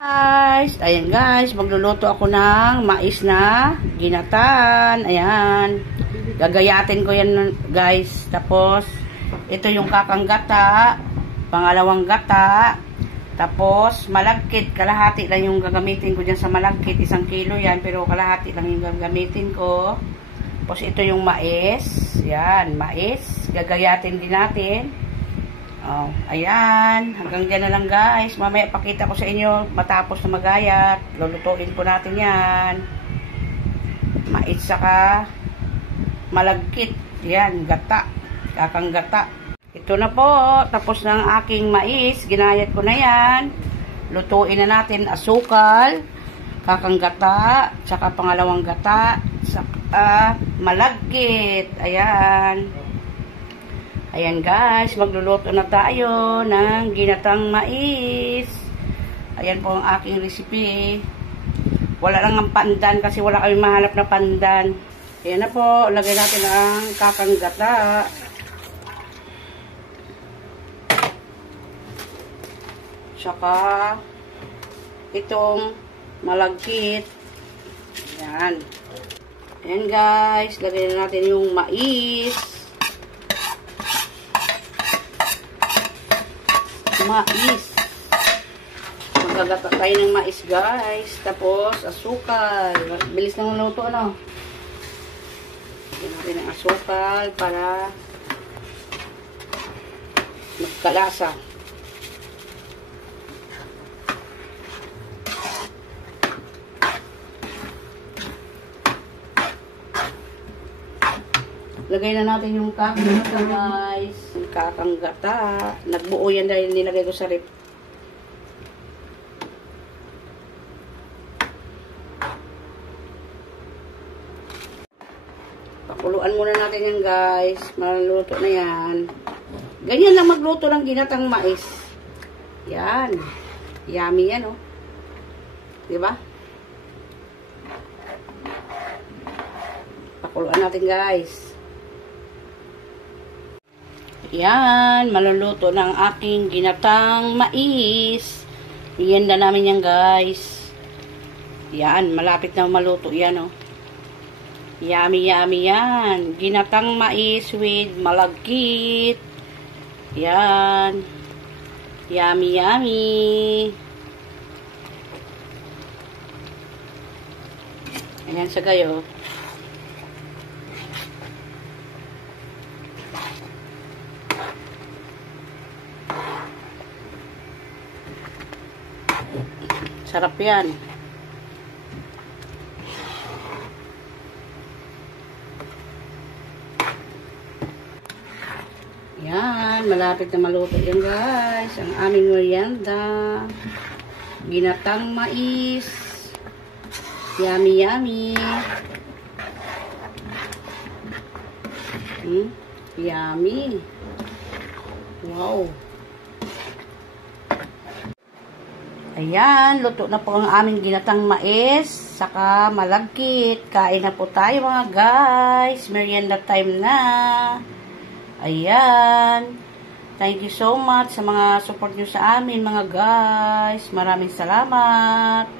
Guys, ayan guys, magluluto ako ng mais na ginatan. Ayan. Gagayatin ko yan guys. Tapos, ito yung kakang gata, pangalawang gata. Tapos, malagkit, kalahati lang yung gagamitin ko dyan sa malagkit. 1 kilo yan, pero kalahati lang yung gagamitin ko. Tapos, ito yung mais. Ayan, mais. Gagayatin din natin. Oh, ayan. Hanggang dyan na lang guys. Mamaya pakita ko sa inyo matapos na magayat. Lulutuin po natin yan. Mais saka malagkit. Yan, gata. Kakang gata. Ito na po. Tapos na ang aking mais. Ginayat ko na yan. Lutuin na natin asukal. Kakang gata. Saka pangalawang gata. Saka malagkit. Ayan. Ayan guys, magluluto na tayo ng ginatang mais. Ayan po ang aking recipe. Wala lang ang pandan kasi wala kami mahanap na pandan. Ayan na po, lagay natin ang kakang gata. Saka itong malagkit. Ayan. Ayan guys, lagay na natin yung mais. Mais. Magagata tayo ng mais, guys. Tapos, asukal. Bilis lang luto, ano? Lagyan natin ng asukal para magkalasa. Lagay na natin yung kakang gata, guys. Yung kakang gata. Nagbuo yan dahil nilagay ko sa rip. Pakuluan muna natin yan, guys. Maluluto na yan. Ganyan lang magluto ng ginatang mais. Yan. Yummy yan, oh. Diba? Pakuluan natin, guys. Yan, maluluto ng aking ginatang mais. Iyan na namin yan guys. Yan, malapit na maluto yan oh. Yummy, yummy yan. Ginatang mais with malagkit. Yan. Yummy, yummy. Ayan sa gayo. Sarap yan. Yan, malapit na maluto yan guys. Ang aming merienda. Ginatang mais. Yummy, yummy. Yummy. Wow. Ayan, luto na po ang aming ginatang mais, saka malagkit. Kain na po tayo mga guys. Merienda time na. Ayan. Thank you so much sa mga support nyo sa amin mga guys. Maraming salamat.